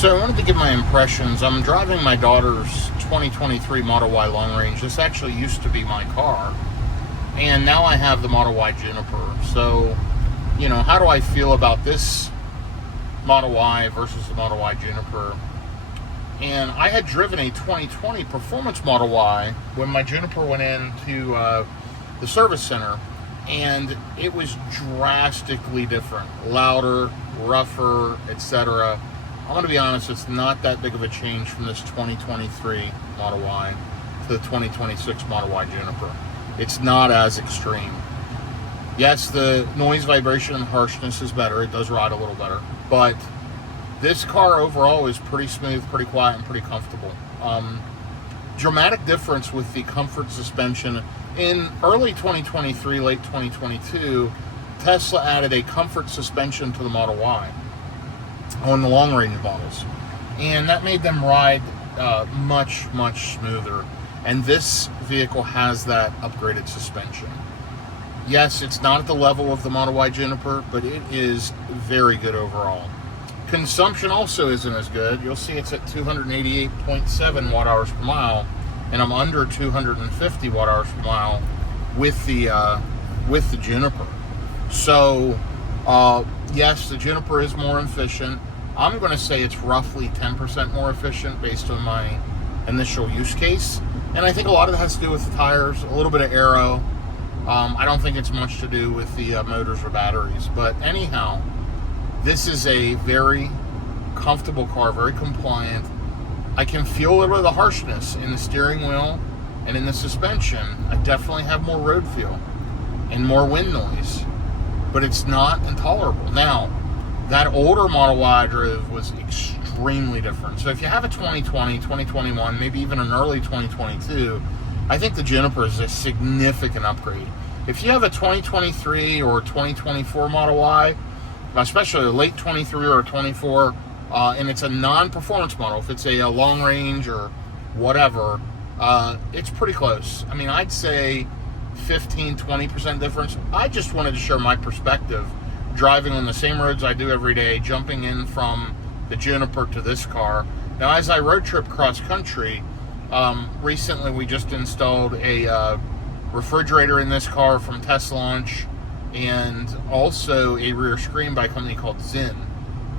So I wanted to give my impressions. I'm driving my daughter's 2023 Model Y long range. This actually used to be my car, and now I have the Model Y Juniper. So, how do I feel about this Model Y versus the Model Y Juniper? And I had driven a 2020 Performance Model Y when my Juniper went into the service center, and it was drastically different. Louder, rougher, etc. I'm going to be honest, it's not that big of a change from this 2023 Model Y to the 2026 Model Y Juniper. It's not as extreme. Yes, the noise, vibration, and harshness is better. It does ride a little better. But this car overall is pretty smooth, pretty quiet, and pretty comfortable. Dramatic difference with the comfort suspension. In early 2023, late 2022, Tesla added a comfort suspension to the Model Y on the long range models, and that made them ride much smoother. And this vehicle has that upgraded suspension. Yes, it's not at the level of the Model Y Juniper, but it is very good overall. Consumption also isn't as good. You'll see it's at 288.7 watt hours per mile, and I'm under 250 watt hours per mile with the Juniper. So yes, the Juniper is more efficient. I'm going to say it's roughly 10% more efficient based on my initial use case. And I think a lot of that has to do with the tires, a little bit of aero. I don't think it's much to do with the motors or batteries. But anyhow, this is a very comfortable car, very compliant. I can feel a little bit of the harshness in the steering wheel and in the suspension. I definitely have more road feel and more wind noise, but it's not intolerable. Now, that older Model Y I drove was extremely different. So if you have a 2020, 2021, maybe even an early 2022, I think the Juniper is a significant upgrade. If you have a 2023 or 2024 Model Y, especially a late 23 or a 24, and it's a non-performance model, if it's a long range or whatever, it's pretty close. I mean, I'd say 15-20% difference. I just wanted to share my perspective driving on the same roads I do every day, jumping in from the Juniper to this car. Now, as I road trip cross country, recently we just installed a refrigerator in this car from test launch, and also a rear screen by a company called Zyn,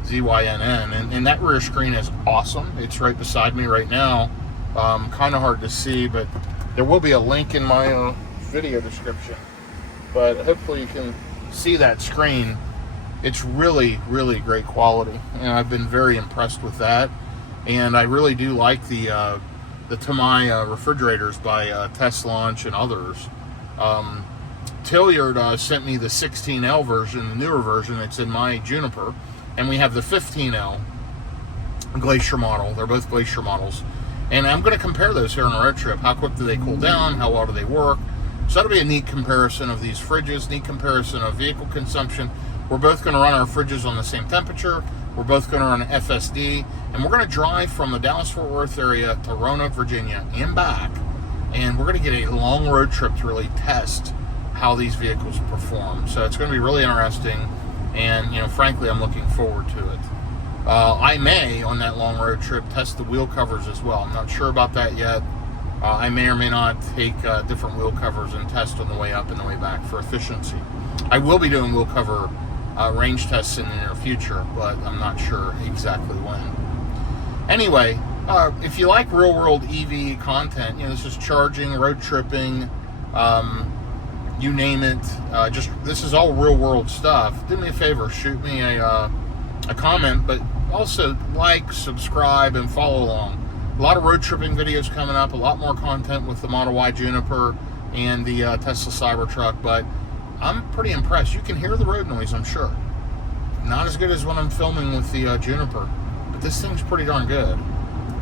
Z-Y-N-N, and that rear screen is awesome. It's right beside me right now. Kind of hard to see, but there will be a link in my video description. But hopefully you can see that screen. It's really great quality, and I've been very impressed with that. And I really do like the Tamai refrigerators by Test Launch and others. Tilliard sent me the 16L version, the newer version. It's in my Juniper, and we have the 15L Glacier model. They're both Glacier models, and I'm going to compare those here on a road trip. How quick do they cool down? How well do they work? So that'll be a neat comparison of these fridges, neat comparison of vehicle consumption. We're both going to run our fridges on the same temperature. We're both going to run FSD, and we're going to drive from the Dallas-Fort Worth area to Roanoke, Virginia, and back. And we're going to get a long road trip to really test how these vehicles perform. So it's going to be really interesting, and frankly, I'm looking forward to it. I may, on that long road trip, test the wheel covers as well. I'm not sure about that yet. I may or may not take different wheel covers and test on the way up and the way back for efficiency. I will be doing wheel cover range tests in the near future, but I'm not sure exactly when. Anyway, if you like real-world EV content, this is charging, road tripping, you name it. This is all real-world stuff. Do me a favor, shoot me a comment, but also like, subscribe, and follow along. A lot of road tripping videos coming up, a lot more content with the Model Y Juniper and the Tesla Cybertruck, but I'm pretty impressed. You can hear the road noise, I'm sure. Not as good as when I'm filming with the Juniper, but this thing's pretty darn good.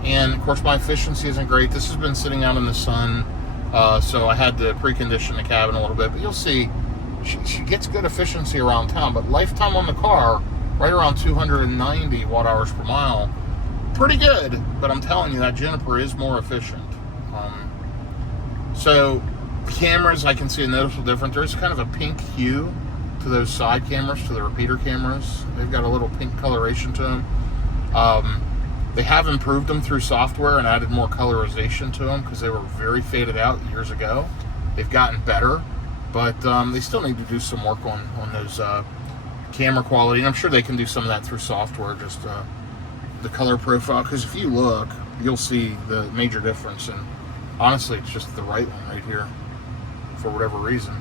And of course, my efficiency isn't great. This has been sitting out in the sun, so I had to precondition the cabin a little bit, but you'll see she gets good efficiency around town, but lifetime on the car, right around 290 watt hours per mile. Pretty good, but I'm telling you, that Juniper is more efficient. So cameras, I can see a noticeable difference. There's kind of a pink hue to those side cameras, to the repeater cameras. They've got a little pink coloration to them. They have improved them through software and added more colorization to them because they were very faded out years ago. They've gotten better, but they still need to do some work on those camera quality. And I'm sure they can do some of that through software, just the color profile. Because if you look, you'll see the major difference. And honestly, it's just the right one right here for whatever reason.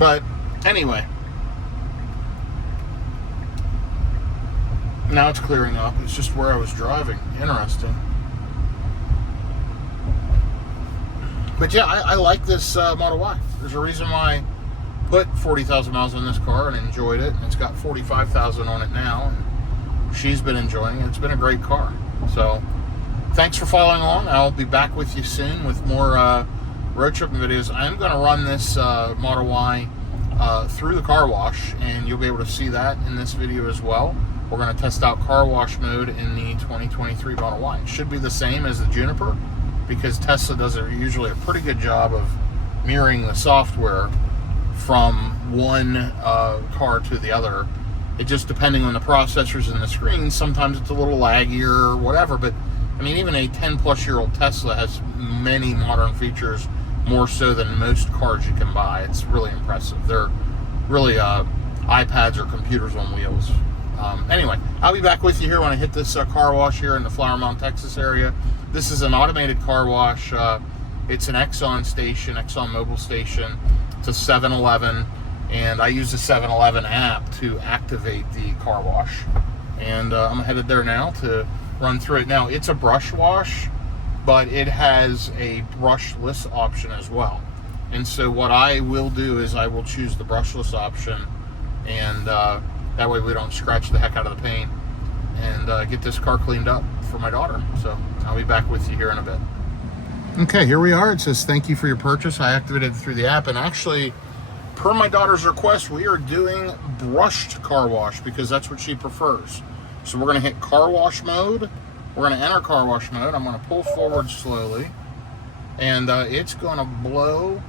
But anyway, now it's clearing up. It's just where I was driving. Interesting. But yeah, I like this Model Y. There's a reason why I put 40,000 miles on this car and enjoyed it. It's got 45,000 on it now, and she's been enjoying it. It's been a great car. So thanks for following along. I'll be back with you soon with more road tripping videos. I'm going to run this Model Y through the car wash, and you'll be able to see that in this video as well. We're going to test out car wash mode in the 2023 Model Y. It should be the same as the Juniper, because Tesla does usually a pretty good job of mirroring the software from one car to the other. It just, depending on the processors and the screen, sometimes it's a little laggier or whatever. But I mean, even a 10-plus-year-old Tesla has many modern features, more so than most cars you can buy. It's really impressive. They're really iPads or computers on wheels. Anyway, I'll be back with you here when I hit this car wash here in the Flower Mound, Texas area. This is an automated car wash. It's an Exxon station, Exxon Mobil station. It's a 7-Eleven, and I use the 7-Eleven app to activate the car wash. And I'm headed there now to run through it. Now, it's a brush wash, but it has a brushless option as well. And so what I will do is I will choose the brushless option, and that way we don't scratch the heck out of the paint, and get this car cleaned up for my daughter. So I'll be back with you here in a bit. Okay, here we are. It says thank you for your purchase. I activated it through the app, and actually, per my daughter's request, we are doing brushed car wash because that's what she prefers. So we're going to hit car wash mode. We're going to enter car wash mode. I'm going to pull forward slowly, and it's going to blow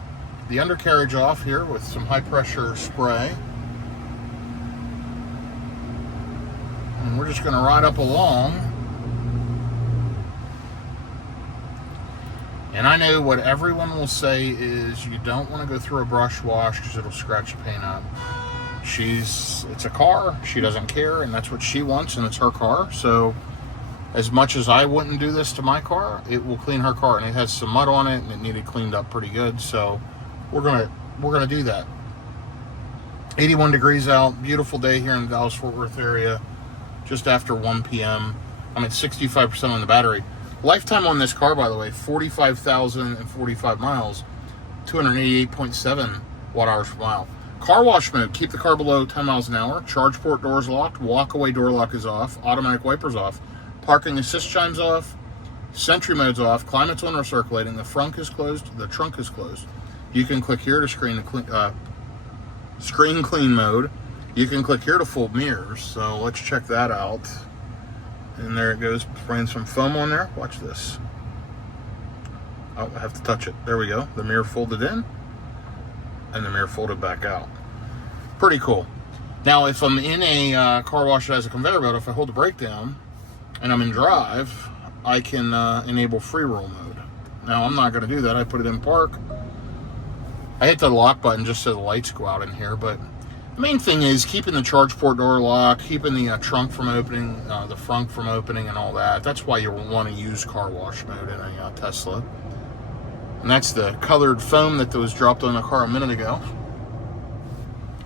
the undercarriage off here with some high pressure spray. And we're just going to ride up along. And I know what everyone will say is you don't want to go through a brush wash because it'll scratch the paint up. It's a car. She doesn't care, and that's what she wants, and it's her car. So as much as I wouldn't do this to my car, it will clean her car. And it has some mud on it, and it needed cleaned up pretty good. So we're gonna do that. 81 degrees out. Beautiful day here in the Dallas-Fort Worth area. Just after 1 p.m. I'm at 65% on the battery. Lifetime on this car, by the way, 45,045 miles, 288.7 watt-hours per mile. Car wash mode, keep the car below 10 miles an hour. Charge port doors locked. Walk-away door lock is off. Automatic wipers off. Parking assist chimes off. Sentry mode's off. Climate's on recirculating. The front is closed. The trunk is closed. You can click here to screen clean mode. You can click here to fold mirrors. So let's check that out. And there it goes, spraying some foam on there. Watch this. Oh, I have to touch it. There we go. The mirror folded in, and the mirror folded back out. Pretty cool. Now, if I'm in a car wash that has a conveyor belt, if I hold the brake down and I'm in drive, I can enable free roll mode. Now, I'm not going to do that. I put it in park. I hit the lock button just so the lights go out in here, but the main thing is keeping the charge port door locked, keeping the trunk from opening, the front from opening, and all that. That's why you want to use car wash mode in a Tesla. And that's the colored foam that was dropped on the car a minute ago.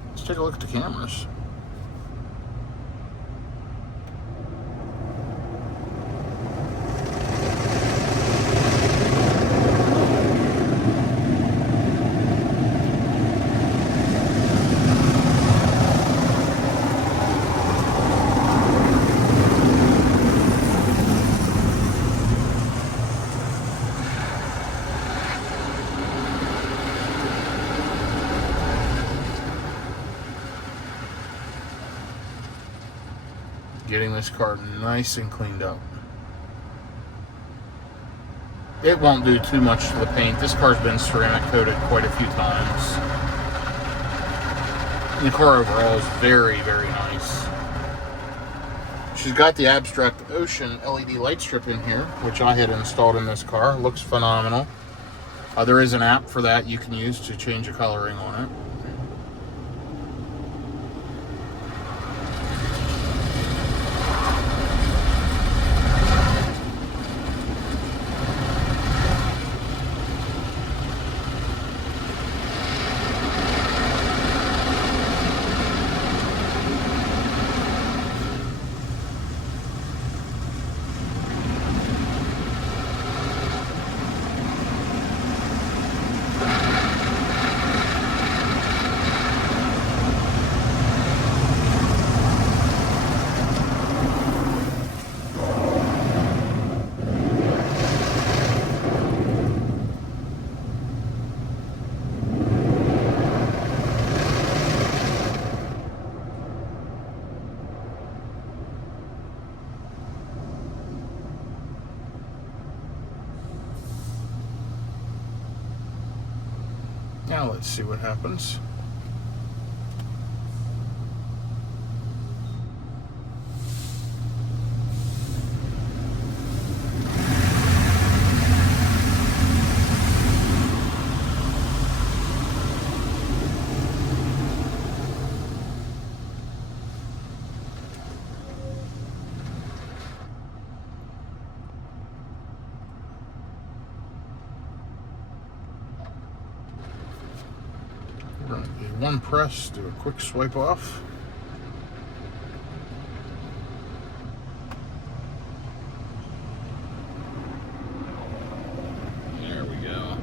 Let's take a look at the cameras. Getting this car nice and cleaned up. It won't do too much to the paint. This car's been ceramic coated quite a few times. The car overall is very, very nice. She's got the Abstract Ocean LED light strip in here, which I had installed in this car. Looks phenomenal. There is an app for that you can use to change the coloring on it. Now let's see what happens. We're going to do one press, do a quick swipe off. There we go.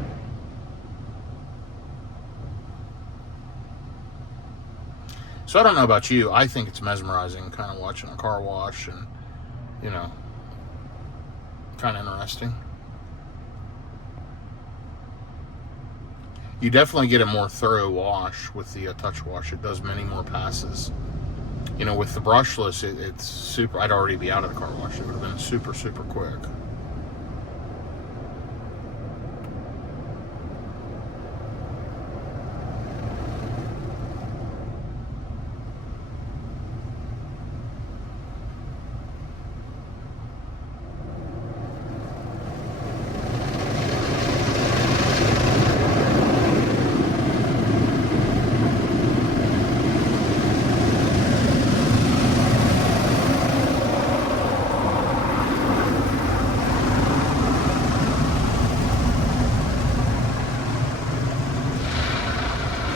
So I don't know about you, I think it's mesmerizing kind of watching a car wash and, you know, kind of interesting. You definitely get a more thorough wash with the touch wash. It does many more passes. You know, with the brushless, it's super. I'd already be out of the car wash. It would have been super, super quick.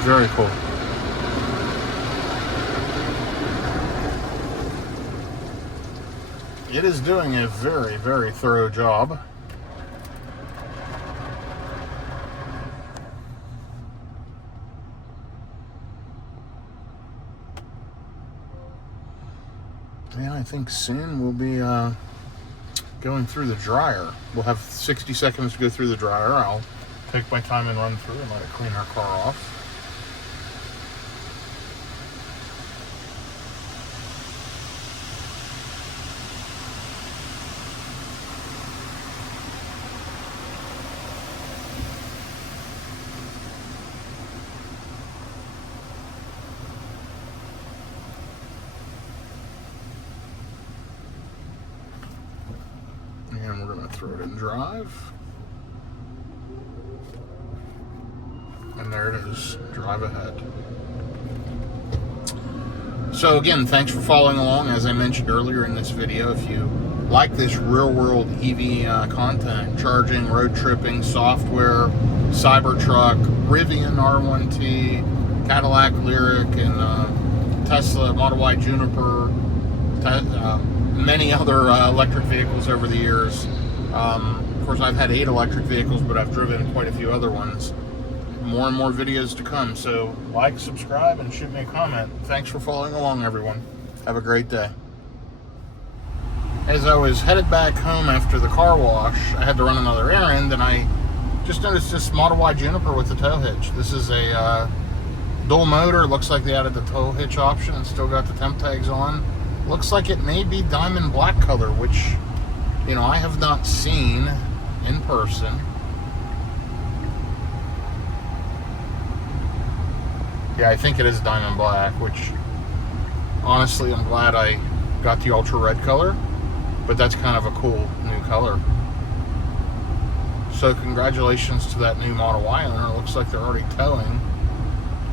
Very cool. It is doing a very, very thorough job. And I think soon we'll be going through the dryer. We'll have 60 seconds to go through the dryer. I'll take my time and run through and let it clean our car off. And we're going to throw it in drive. And there it is, drive ahead. So again, thanks for following along. As I mentioned earlier in this video, if you like this real-world EV content, charging, road tripping, software, Cybertruck, Rivian R1T, Cadillac Lyriq, and Tesla Model Y Juniper, many other electric vehicles over the years. Of course, I've had 8 electric vehicles, but I've driven quite a few other ones. More and more videos to come, so like, subscribe, and shoot me a comment. Thanks for following along, everyone. Have a great day. As I was headed back home after the car wash, I had to run another errand, and I just noticed this Model Y Juniper with the tow hitch. This is a dual motor. Looks like they added the tow hitch option and still got the temp tags on. Looks like it may be diamond black color, which, you know, I have not seen in person. Yeah, I think it is diamond black, which honestly I'm glad I got the ultra red color, but that's kind of a cool new color. So congratulations to that new Model Y owner. It looks like they're already towing.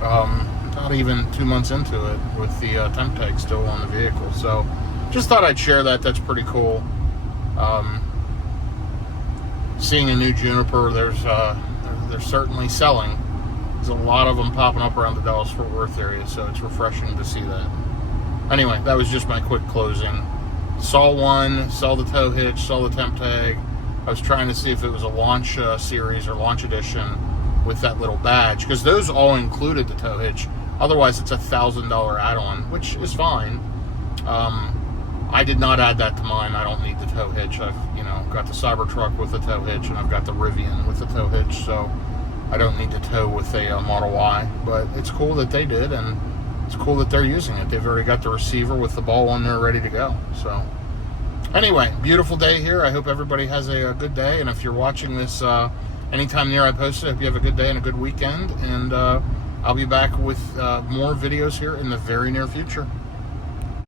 Not even 2 months into it, with the temp tag still on the vehicle. So just thought I'd share that. That's pretty cool. Seeing a new Juniper, they're certainly selling. There's a lot of them popping up around the Dallas-Fort Worth area, so it's refreshing to see that. Anyway, that was just my quick closing. Saw one, saw the tow hitch, saw the temp tag. I was trying to see if it was a launch series or launch edition with that little badge, because those all included the tow hitch. Otherwise, it's $1,000 add-on, which is fine. I did not add that to mine. I don't need the tow hitch. I've got the Cybertruck with the tow hitch, and I've got the Rivian with the tow hitch, so I don't need to tow with a Model Y. But it's cool that they did, and it's cool that they're using it. They've already got the receiver with the ball on there ready to go. So anyway, beautiful day here. I hope everybody has a good day, and if you're watching this anytime near I post it, I hope you have a good day and a good weekend, and I'll be back with more videos here in the very near future.